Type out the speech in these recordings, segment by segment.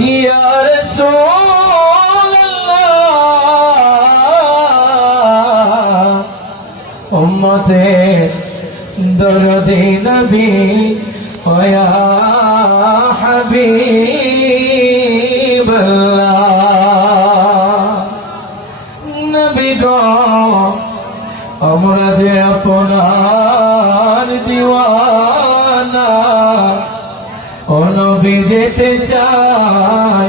ইয়া রাসূলুল্লাহ উম্মতের দরদে নবী গো আমরা যে আপনার নবী যেতে চাই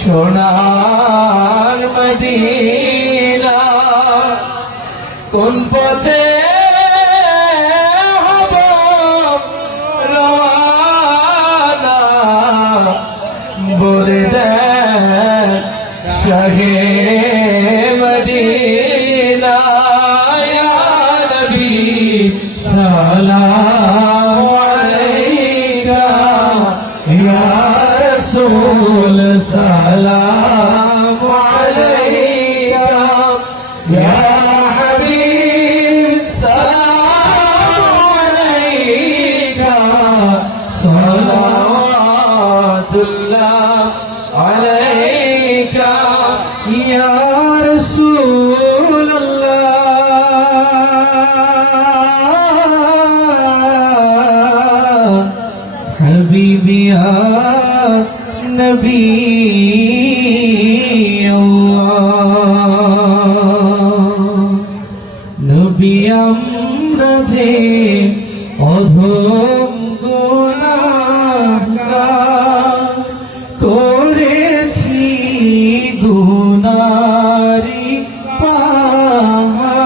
সোনার মদিনা। কোন পথে হব রওয়ানা বলে দেন শাহে الرسول سلام عليك يا حبيب سلام عليك. صلوات الله عليك يا رسول الله. حبيبي يا নবী নবী আমরা যে অধম করেছি গুনারি পাহা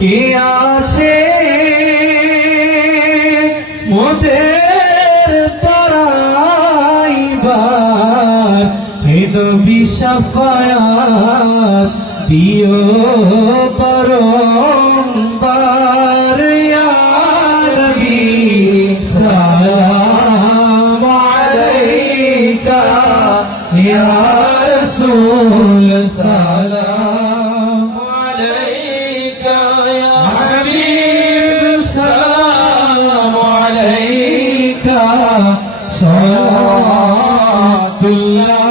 কে আর তরাইবার হেদ বিশাফায়াত দিও পরম্বার ইয়া নবী সালাম আলাইকা ইয়া রাসূল সালাম صلاة الله